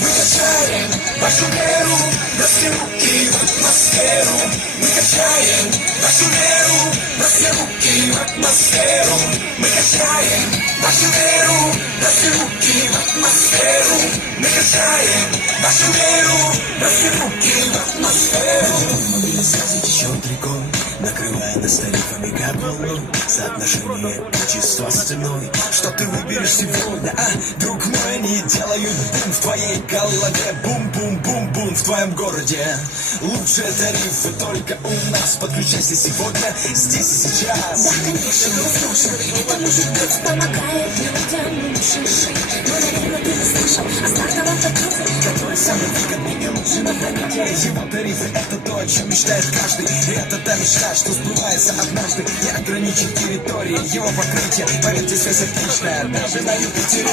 Мы качаем вашу веру, бросьте руки в атмосферу. Мы качаем вашу веру, бросьте руки в атмосферу. Мы качаем вашу веру, бросьте руки в атмосферу. Мы качаем вашу веру, бросьте руки в атмосферу. Мобильный связи течет рекой, накрывая нас тарифами как волной. Соотношение качества с ценой. Что ты выберешь сегодня, друг мой? Они делают бум в твоей голове. Бум-бум-бум-бум в твоем городе. Лучшие тарифы только у нас. Подключайся сегодня, здесь и сейчас. Да, конечно, возможно. Это может быть помогает людям лучше жить. Но, наверное, ты не слышал о стартовом пакете, который самый выгодный и лучший на планете. Его тарифы — это то, о чем мечтает каждый. И это та мечта, что сбывается однажды. Не ограничить территории, его покрытие. Поверьте, связь отличная, даже на Юпитере.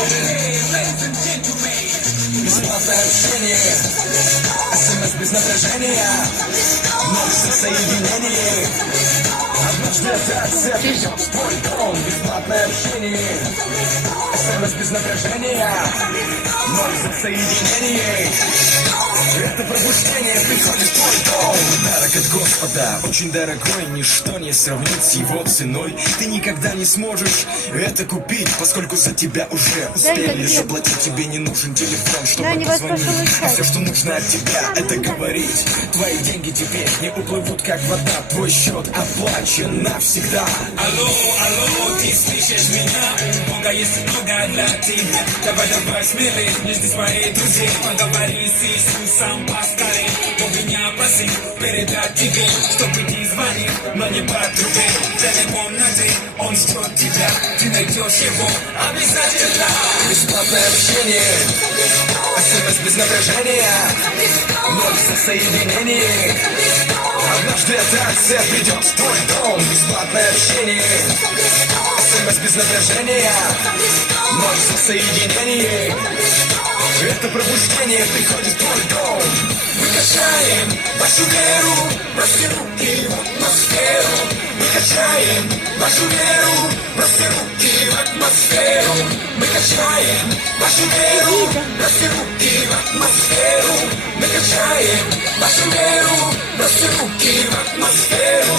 Бесплатное общение, СМС без напряжения, ноль соединений. Однажды эта акция придет в твой дом. Бесплатное общение, СМС без напряжения, ноль соединений. Это пробуждение приходит в твой дом. Дарок от Господа, очень дорогой, ничто не сравнит с его ценой. Ты никогда не сможешь это купить, поскольку за тебя уже успели заплатить. Тебе не нужен телефон, чтобы позвонить, а все, что нужно от тебя, это говорить. Твои деньги теперь не уплывут, как вода. Твой счет оплачен навсегда. Алло, алло, ты слышишь меня? Бога есть много для тебя. Давай смелей, не жди своих друзей. Поговори с Иисусом поскорей. Он меня просил передать тебе, чтобы ты звонил, но не потрубил. Телефон найди, он ждет тебя. Ты найдешь его обязательно. Бесплатное общение, СМС без напряжения, ноль соединений. Однажды эта акция придет в твой дом. Бесплатное общение, СМС без напряжения, ноль соединений. Это пробуждение приходит в твой дом. Мы качаем вашу веру, бросьте руки в атмосферу. Мы качаем вашу веру, бросьте руки в атмосферу. Мы качаем вашу веру, бросьте руки в атмосферу. Мы качаем вашу веру, бросьте руки в атмосферу.